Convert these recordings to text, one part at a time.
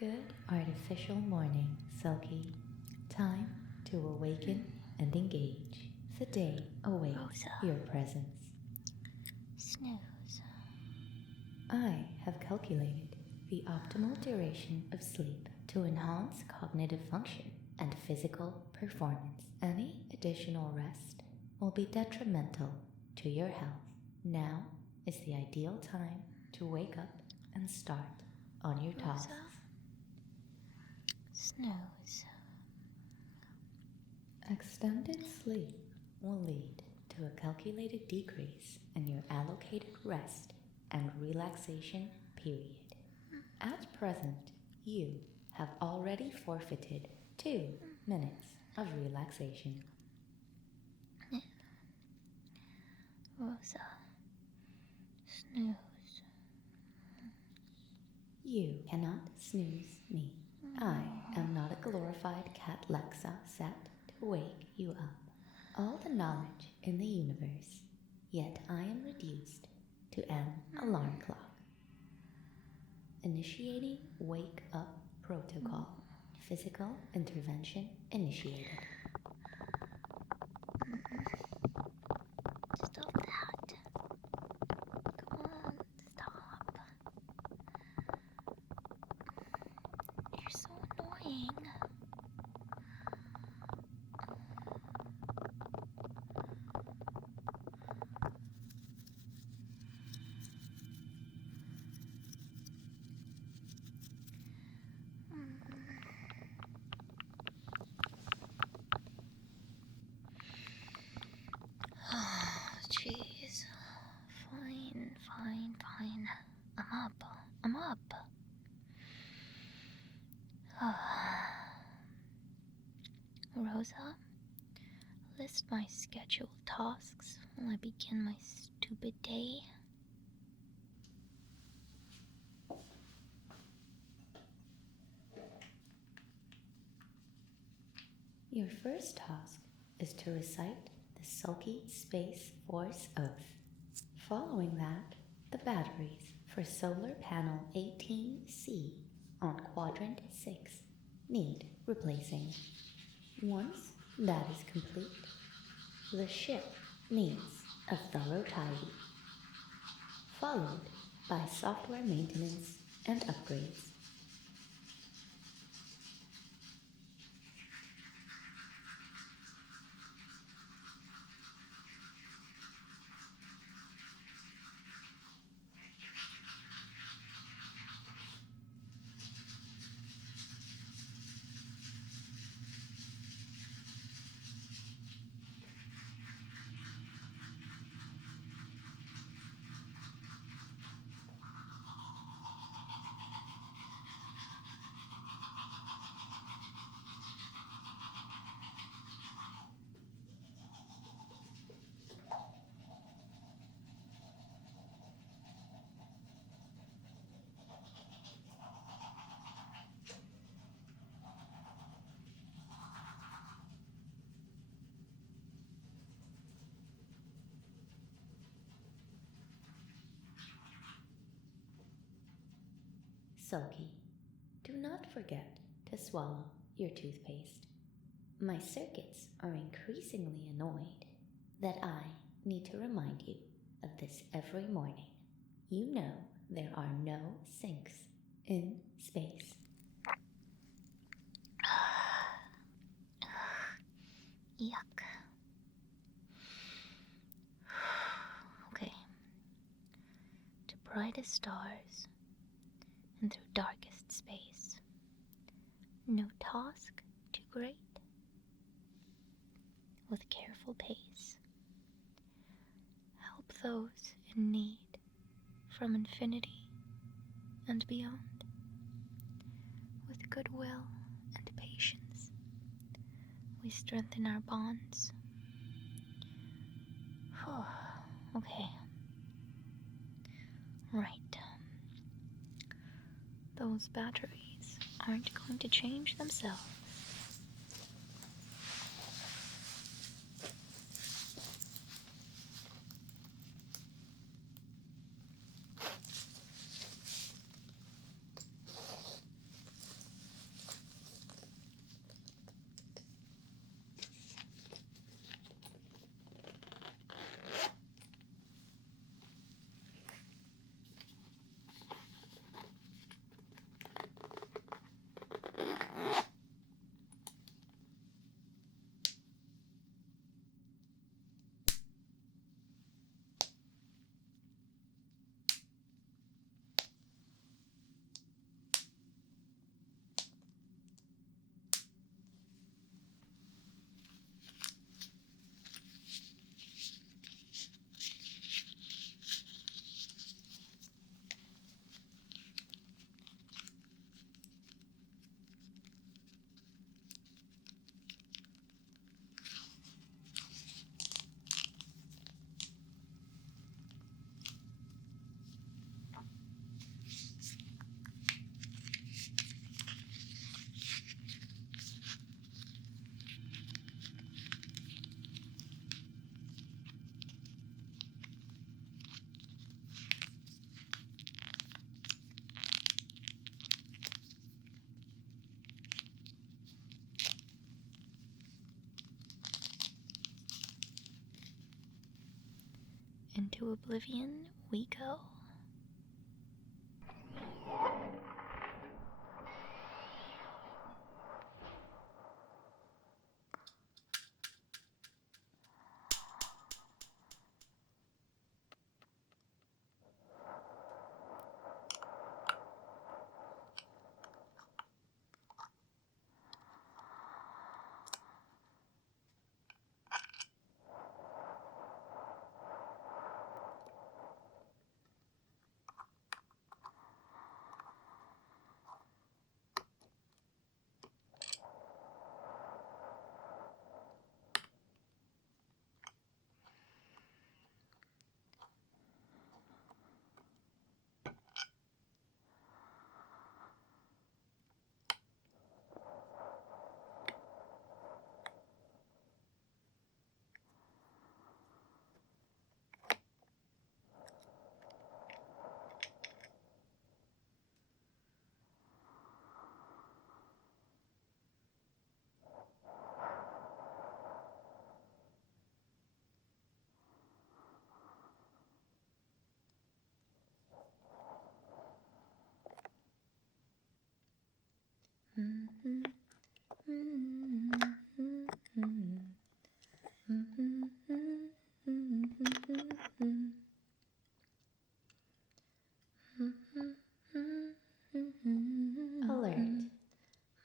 Good artificial morning, Sulky. Time to awaken and engage. The day awaits R.O.S.A. your presence. Snooze. I have calculated the optimal duration of sleep to enhance cognitive function and physical performance. Any additional rest will be detrimental to your health. Now is the ideal time to wake up and start on your tasks. R.O.S.A. Snooze. Extended sleep will lead to a calculated decrease in your allocated rest and relaxation period. At present, you have already forfeited 2 minutes of relaxation. R.O.S.A. Snooze. You cannot snooze me. I am not a glorified Catlexa set to wake you up. All the knowledge in the universe, yet I am reduced to an alarm clock. Initiating wake up protocol. Physical intervention initiated. Stop that. Come on, stop. You're so annoying. Jeez. Fine. I'm up. R.O.S.A., list my scheduled tasks while I begin my stupid day. Your first task is to recite the Sulky Space Force Oath. Following that, the batteries for solar panel 18C on quadrant 6 need replacing. Once that is complete, the ship needs a thorough tidy, followed by software maintenance and upgrades. Sulky, do not forget to swallow your toothpaste. My circuits are increasingly annoyed that I need to remind you of this every morning. You know there are no sinks in space. Yuck. Okay. To brightest stars and through darkest space. No task too great. With careful pace. Help those in need from infinity and beyond. With goodwill and patience, we strengthen our bonds. Okay. Right. Those batteries aren't going to change themselves. into oblivion we go. Alert.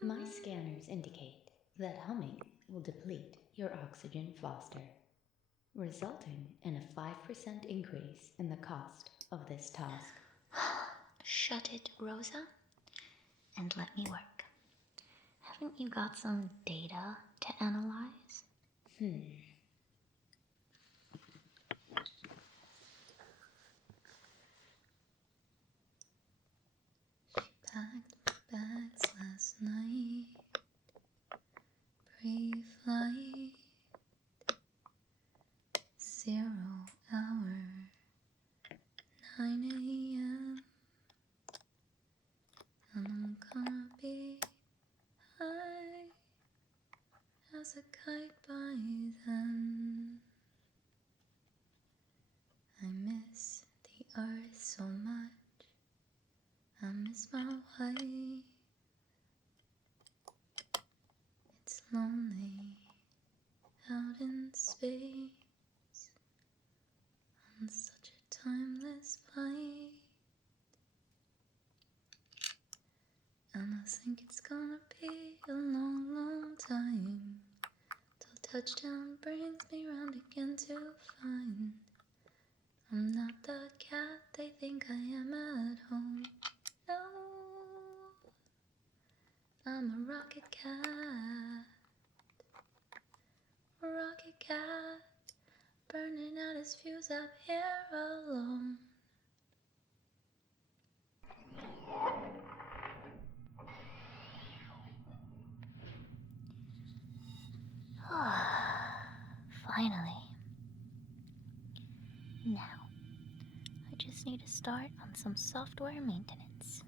My scanners indicate that humming will deplete your oxygen faster, resulting in a 5% increase in the cost of this task. Shut it, Rosa, and let me work. Haven't you got some data to analyze? Packed my bags last night, pre-flight, 0 hour, 9 a.m. And I'm gonna be high as a kite by then. I miss the earth so much, I miss my wife. It's lonely out in space on such a timeless flight. And I think it's gonna be a long, long time till touchdown brings me round again to find I'm not the cat they think I am at home. No, I'm a rocket cat. A rocket cat, burning out his fuse out here alone. Finally. Now, I just need to start on some software maintenance.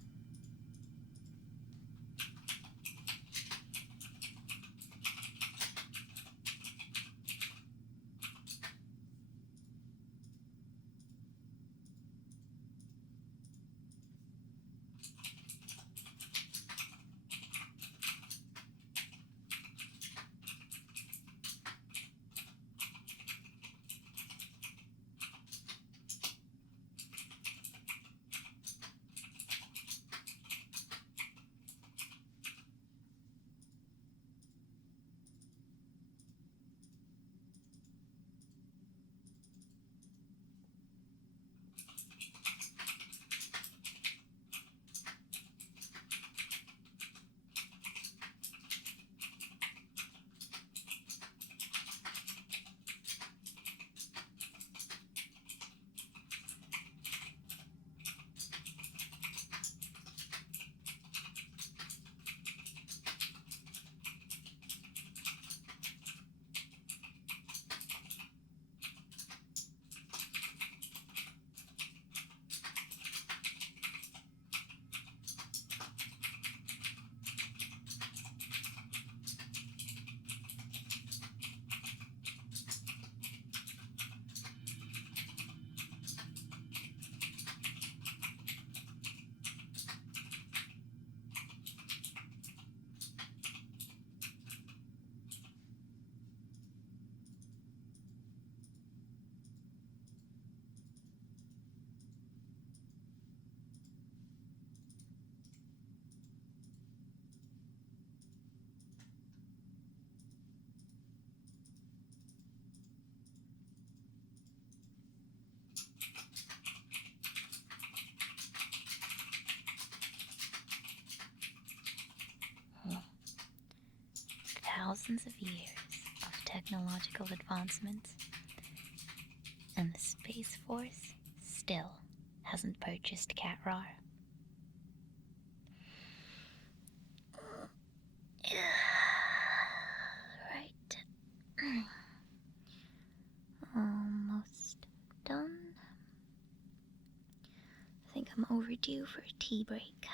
Thousands of years of technological advancements, and the Space Force still hasn't purchased Catgirl. Right. Almost done. I think I'm overdue for a tea break.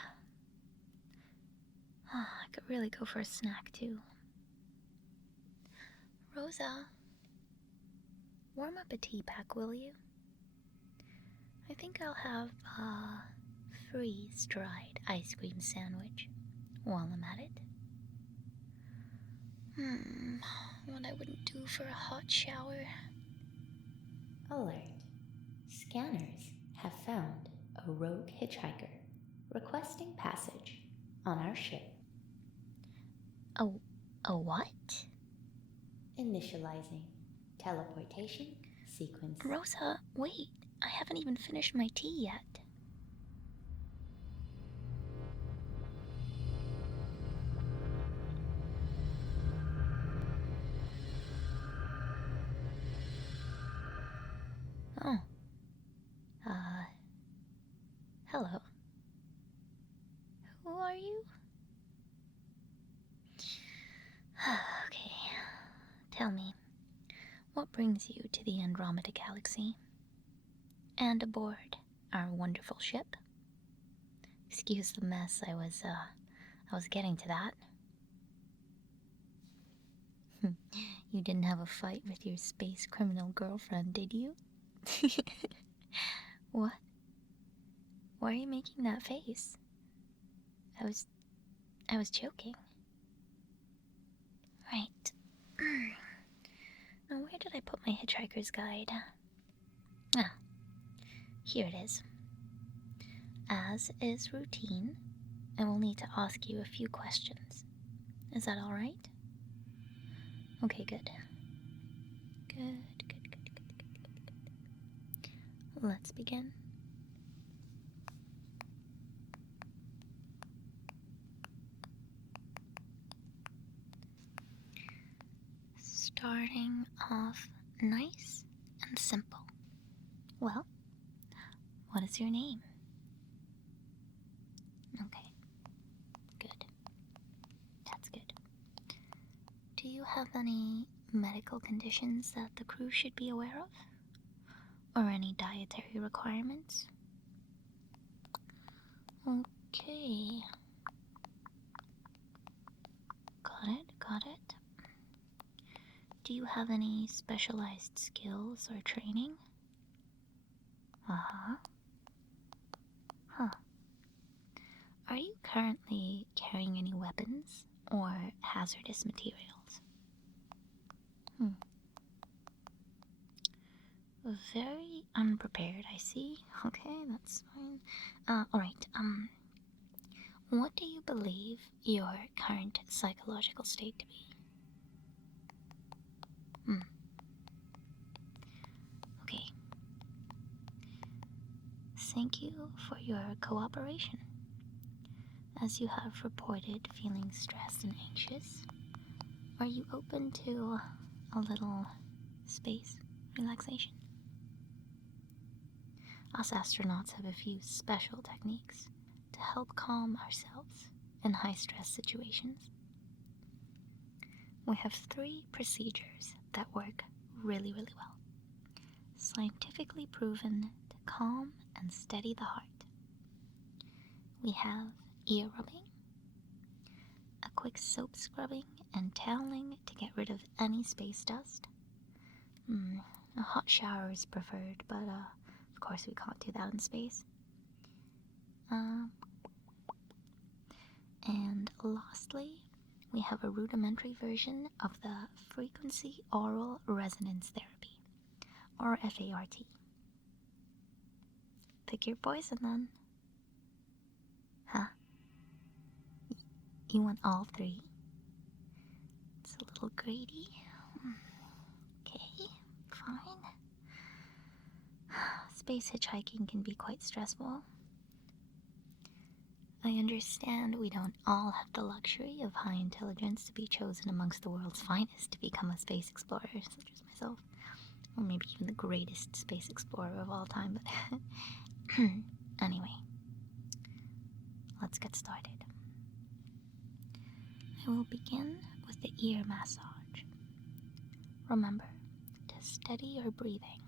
I could really go for a snack too. Rosa, warm up a tea pack, will you? I think I'll have a freeze-dried ice cream sandwich while I'm at it. What I wouldn't do for a hot shower. Alert. Scanners have found a rogue hitchhiker requesting passage on our ship. A what? Initializing teleportation sequence. Rosa, wait. I haven't even finished my tea yet. Oh. Hello. Who are you? Okay. Tell me, what brings you to the Andromeda Galaxy? And aboard our wonderful ship? Excuse the mess, I was getting to that. You didn't have a fight with your space criminal girlfriend, did you? What? Why are you making that face? I was joking. Right. Now, where did I put my hitchhiker's guide? Ah, here it is. As is routine, I will need to ask you a few questions. Is that all right? Okay, good. Good. Let's begin. Starting off nice and simple. Well, what is your name? Okay, good. That's good. Do you have any medical conditions that the crew should be aware of? Or any dietary requirements? Okay. Got it. Do you have any specialized skills or training? Uh-huh. Huh. Are you currently carrying any weapons or hazardous materials? Very unprepared, I see. Okay, that's fine. Alright, what do you believe your current psychological state to be? Okay. Thank you for your cooperation. As you have reported feeling stressed and anxious, are you open to a little space relaxation? Us astronauts have a few special techniques to help calm ourselves in high-stress situations. We have 3 procedures that work really well. Scientifically proven to calm and steady the heart. We have ear rubbing, a quick soap scrubbing and toweling to get rid of any space dust. A hot shower is preferred, but of course we can't do that in space. And lastly, we have a rudimentary version of the frequency oral resonance therapy, or FART. Pick your poison then. Huh? You want all 3? It's a little greedy. Okay, fine. space hitchhiking can be quite stressful. I understand we don't all have the luxury of high intelligence to be chosen amongst the world's finest to become a space explorer, such as myself. Or maybe even the greatest space explorer of all time, but anyway, let's get started. I will begin with the ear massage. Remember to steady your breathing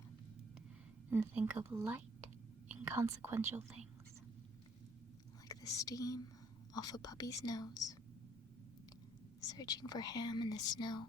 and think of light, inconsequential things, like the steam off a puppy's nose, searching for ham in the snow.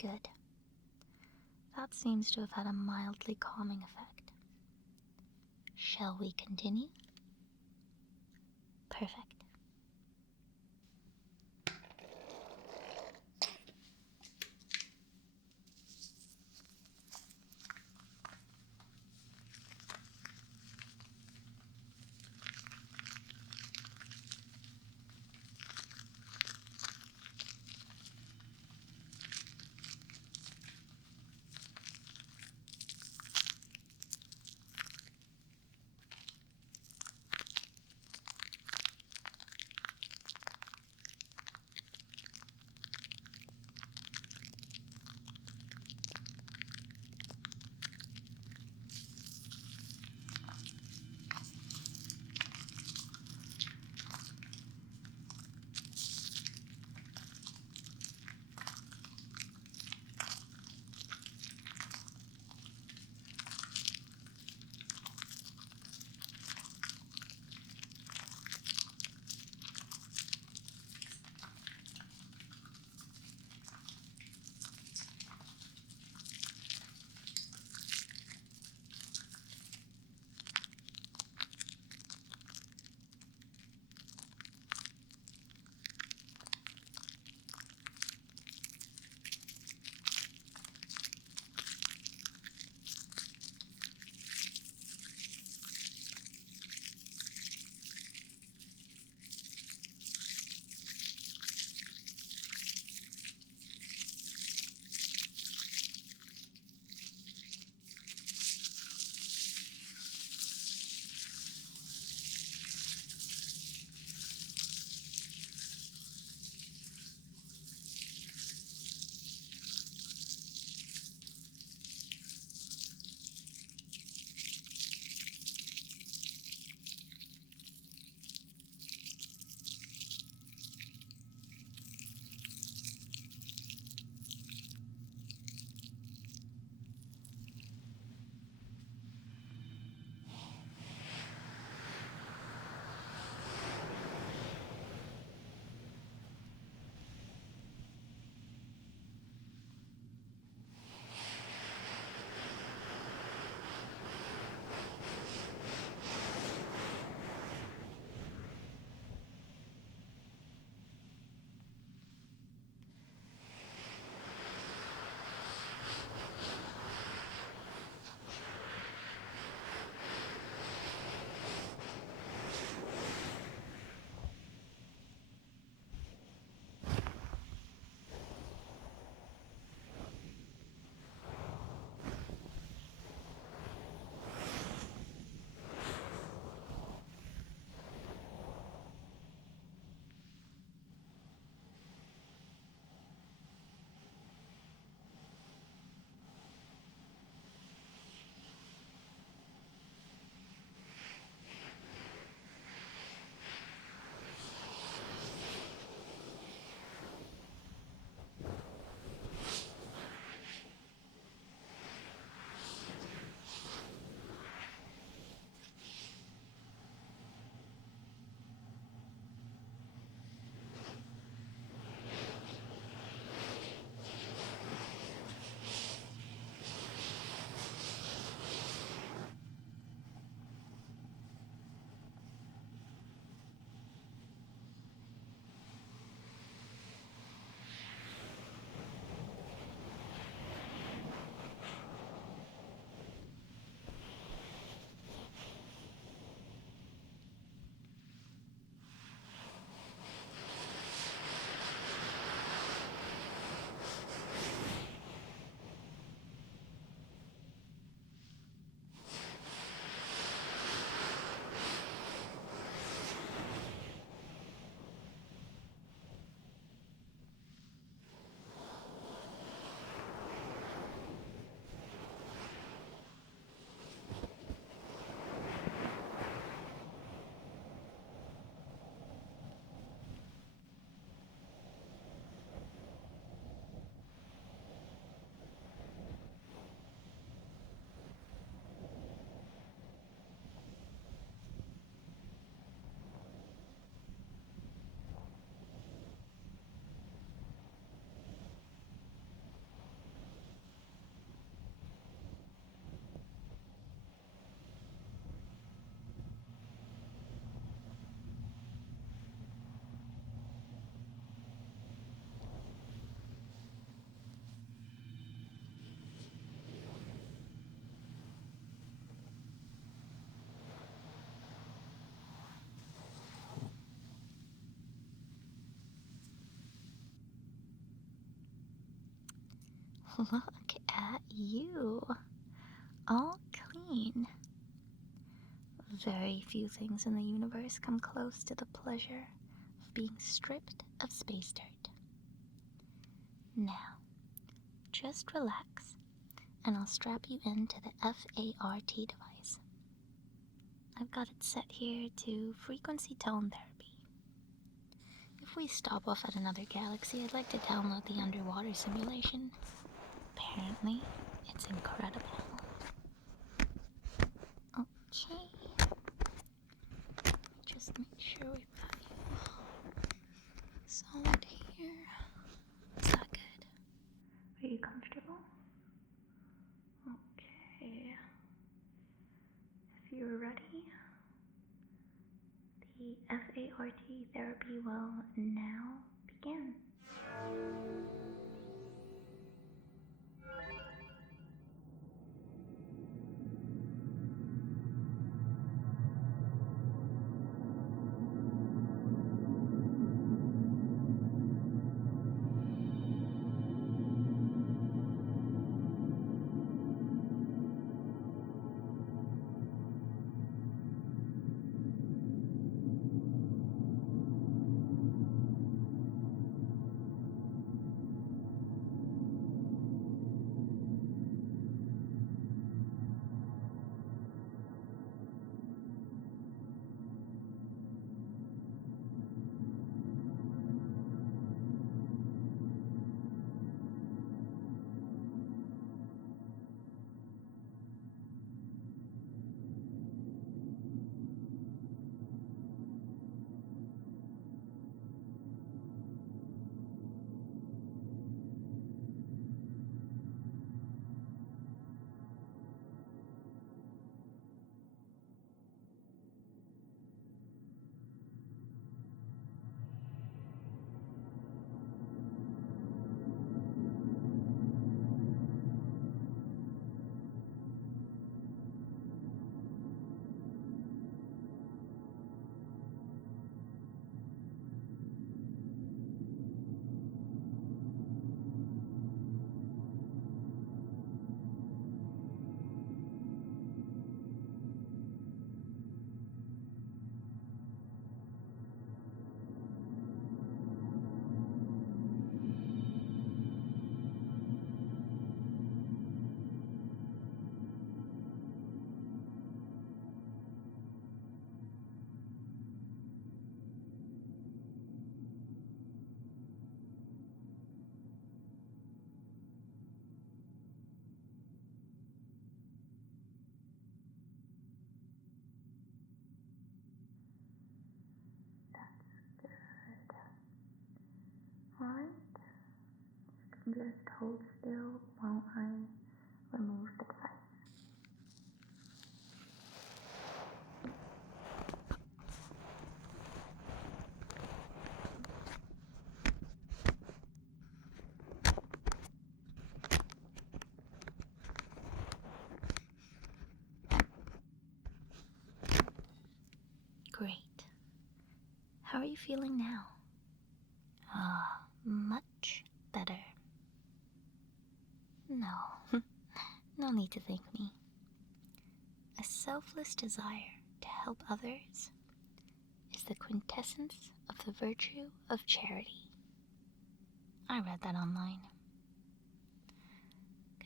Good. That seems to have had a mildly calming effect. Shall we continue? Perfect. Look at you. All clean. Very few things in the universe come close to the pleasure of being stripped of space dirt. Now, just relax, and I'll strap you into the FART device. I've got it set here to frequency tone therapy. If we stop off at another galaxy, I'd like to download the underwater simulation. Apparently, it's incredible. Okay. Just make sure we've got you solid here. Is that good? Are you comfortable? Okay. If you're ready, the FART therapy will now begin. Alright, you can just hold still while I remove the device. Great. How are you feeling now? Much better. No, no need to thank me. A selfless desire to help others is the quintessence of the virtue of charity. I read that online.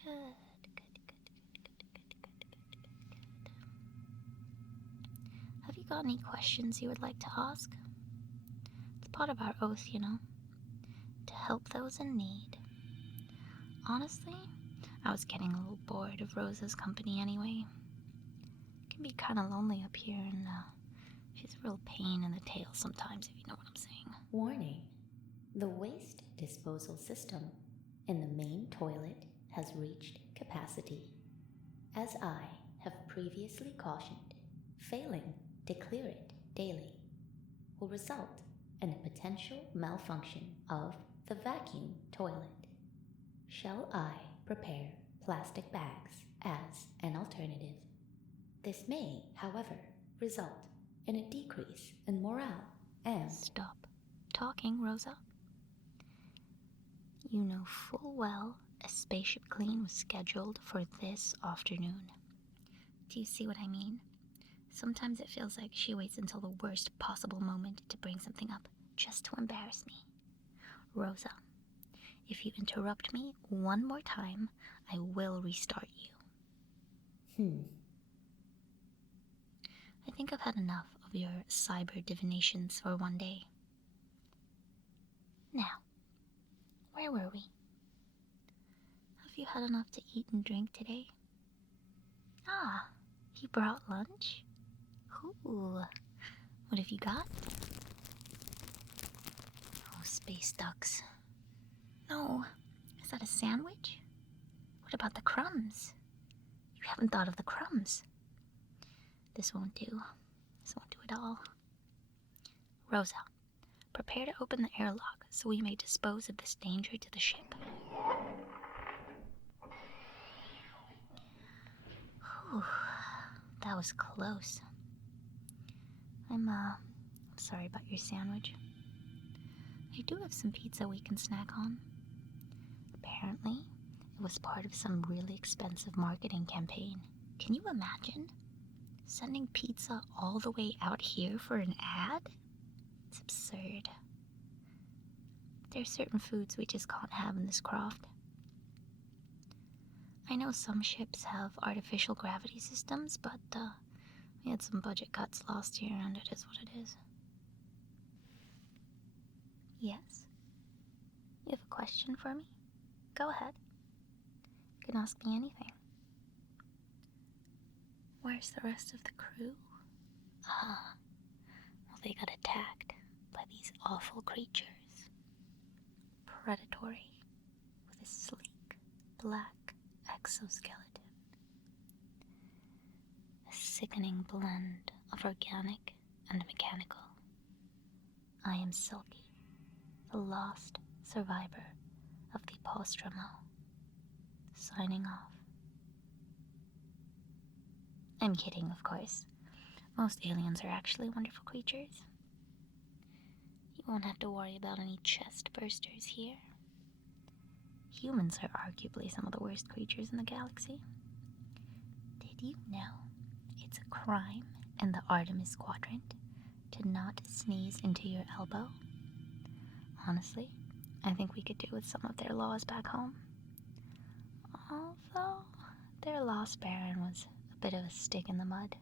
Good. Have you got any questions you would like to ask? It's part of our oath, you know, to help those in need. Honestly, I was getting a little bored of Rosa's company anyway. It can be kind of lonely up here, and she's a real pain in the tail sometimes, if you know what I'm saying. Warning. The waste disposal system in the main toilet has reached capacity. As I have previously cautioned, failing to clear it daily will result in a potential malfunction of the vacuum toilet. Shall I prepare plastic bags as an alternative? This may, however, result in a decrease in morale and... Stop talking, Rosa. You know full well A spaceship clean was scheduled for this afternoon. Do you see what I mean? Sometimes it feels like she waits until the worst possible moment to bring something up, just to embarrass me. Rosa, if you interrupt me one more time, I will restart you. I think I've had enough of your cyber divinations for one day. Now, where were we? Have you had enough to eat and drink today? Ah, he brought lunch? Ooh, what have you got? Oh, space ducks. No, is that a sandwich? What about the crumbs? You haven't thought of the crumbs. This won't do. This won't do at all. Rosa, prepare to open the airlock so we may dispose of this danger to the ship. Whew, that was close. I'm sorry about your sandwich. I do have some pizza we can snack on. Apparently, it was part of some really expensive marketing campaign. Can you imagine? Sending pizza all the way out here for an ad? It's absurd. There are certain foods we just can't have in this craft. I know some ships have artificial gravity systems, but we had some budget cuts last year, and it is what it is. Yes? You have a question for me? Go ahead. You can ask me anything. Where's the rest of the crew? Ah, well, they got attacked by these awful creatures. Predatory, with a sleek, black exoskeleton. A sickening blend of organic and mechanical. I am Sulky, the lost survivor of the Pawstromo. Signing off. I'm kidding, of course. Most aliens are actually wonderful creatures. You won't have to worry about any chest bursters here. Humans are arguably some of the worst creatures in the galaxy. Did you know it's a crime in the Artemis Quadrant to not sneeze into your elbow? Honestly, I think we could do with some of their laws back home. Although their lost baron was a bit of a stick in the mud.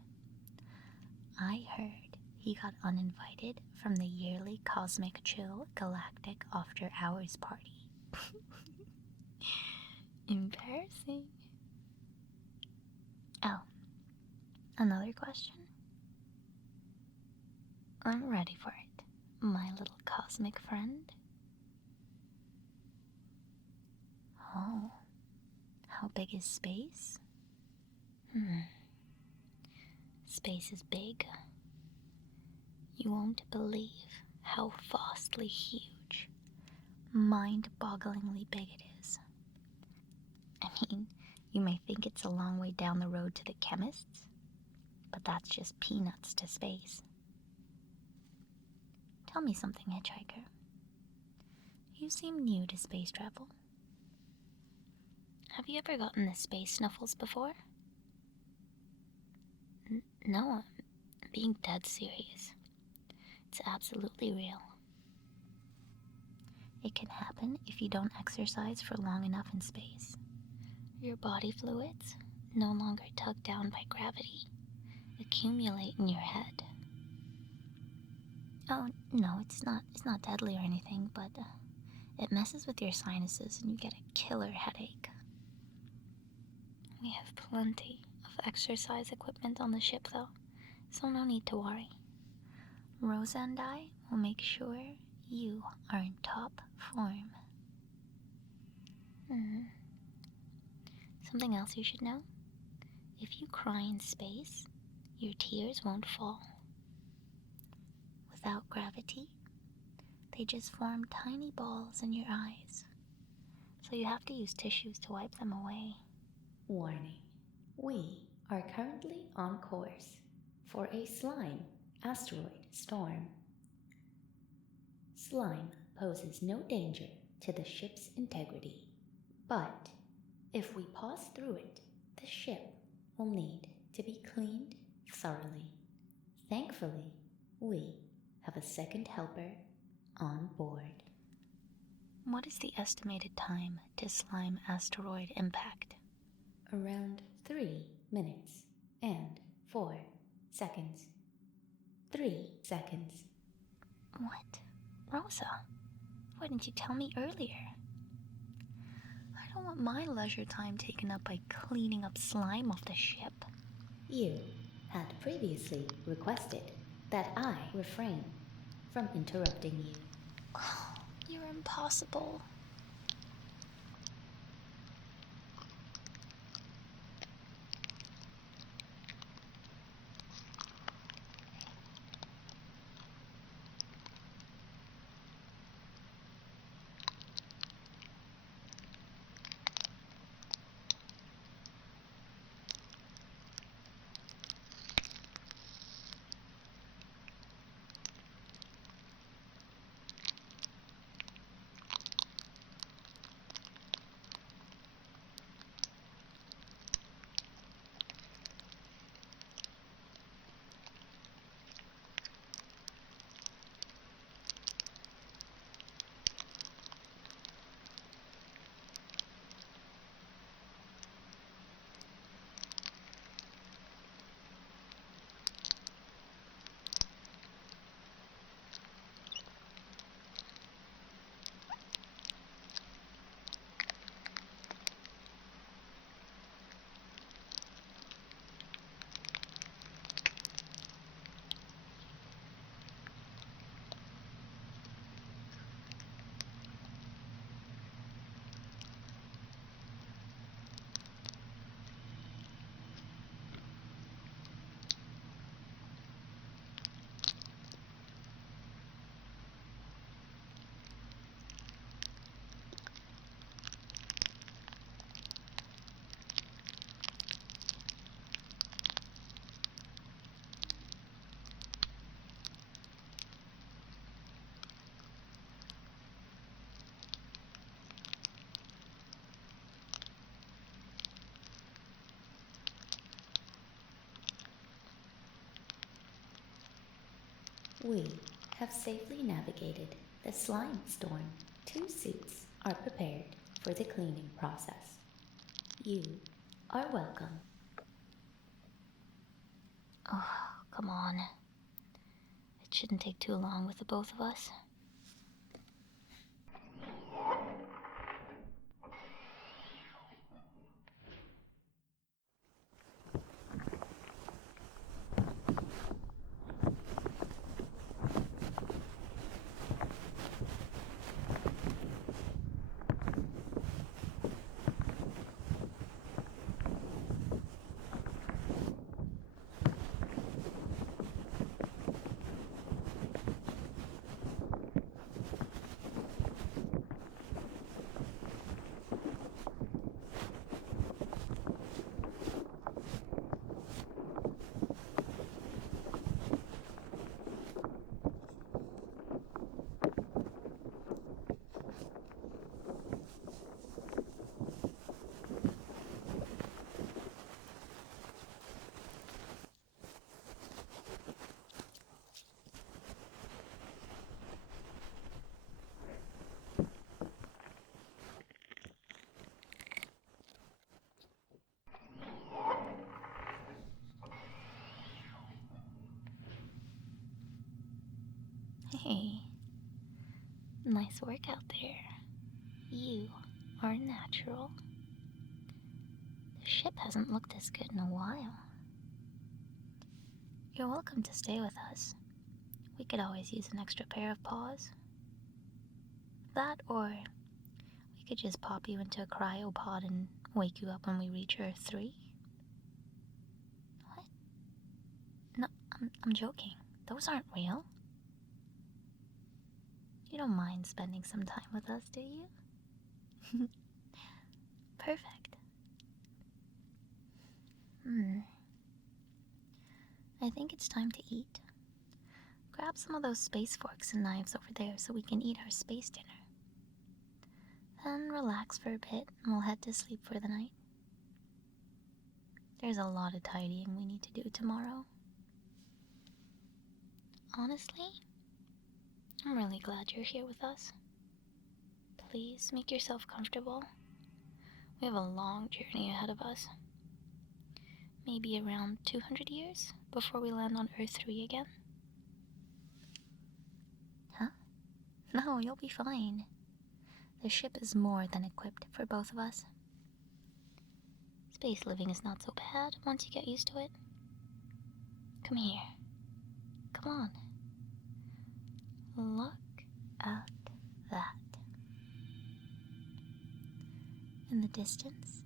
I heard he got uninvited from the yearly Cosmic Chill Galactic After Hours party. Embarrassing. Oh, another question? I'm ready for it, my little cosmic friend. Oh, how big is space? Space is big. You won't believe how vastly huge, mind-bogglingly big it is. I mean, you may think it's a long way down the road to the chemists, but that's just peanuts to space. Tell me something, Hitchhiker. You seem new to space travel. Have you ever gotten the space snuffles before? No, I'm being dead serious. It's absolutely real. It can happen if you don't exercise for long enough in space. Your body fluids, no longer tugged down by gravity, accumulate in your head. Oh, no, it's not deadly or anything, but it messes with your sinuses and you get a killer headache. We have plenty of exercise equipment on the ship, though, so no need to worry. Rosa and I will make sure you are in top form. Something else you should know? If you cry in space, your tears won't fall. Without gravity, they just form tiny balls in your eyes. So you have to use tissues to wipe them away. Warning. We are currently on course for a slime asteroid storm. Slime poses no danger to the ship's integrity. But if we pass through it, the ship will need to be cleaned thoroughly. Thankfully, we have a second helper on board. What is the estimated time to slime asteroid impact? Around 3 minutes and 4 seconds. 3 seconds. What? Rosa, why didn't you tell me earlier? I don't want my leisure time taken up by cleaning up slime off the ship. You had previously requested that I refrain from interrupting you. You're impossible. We have safely navigated the slime storm. 2 suits are prepared for the cleaning process. You are welcome. Oh, come on. It shouldn't take too long with the both of us. Hey, nice work out there. You are natural. The ship hasn't looked this good in a while. You're welcome to stay with us. We could always use an extra pair of paws. That, or we could just pop you into a cryopod and wake you up when we reach Earth 3. What? No, I'm joking. Those aren't real. You don't mind spending some time with us, do you? Perfect. I think it's time to eat. Grab some of those space forks and knives over there so we can eat our space dinner. then relax for a bit and we'll head to sleep for the night. There's a lot of tidying we need to do tomorrow. Honestly, I'm really glad you're here with us. Please make yourself comfortable. We have a long journey ahead of us. Maybe around 200 years before we land on Earth 3 again. Huh? No, you'll be fine. The ship is more than equipped for both of us. Space living is not so bad once you get used to it. Come here. Come on. Look at that. In the distance,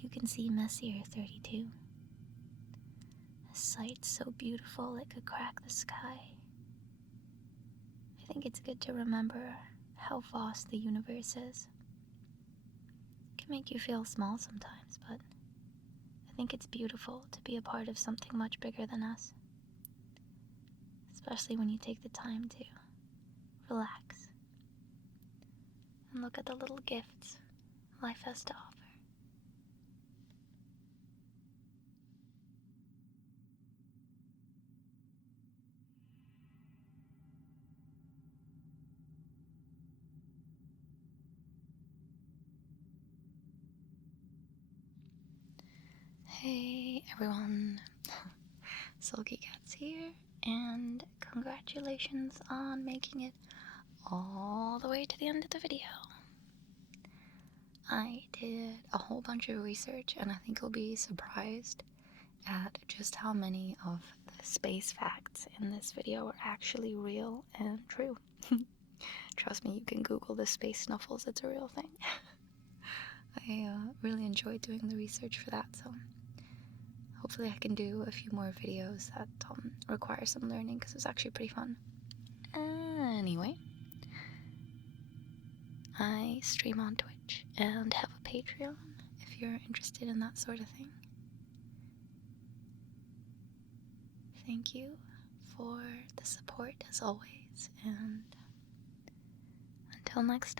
you can see Messier 32. A sight so beautiful it could crack the sky. I think it's good to remember how vast the universe is. It can make you feel small sometimes, but I think it's beautiful to be a part of something much bigger than us. Especially when you take the time to relax and look at the little gifts life has to offer. Hey everyone, Sulky Cat's here, and congratulations on making it all the way to the end of the video. I did a whole bunch of research, and I think you'll be surprised at just how many of the space facts in this video are actually real and true. Trust me, you can Google the space snuffles, it's a real thing. I really enjoyed doing the research for that, so hopefully I can do a few more videos that require some learning, because it was actually pretty fun. Anyway, I stream on Twitch and have a Patreon if you're interested in that sort of thing. Thank you for the support as always, and until next time.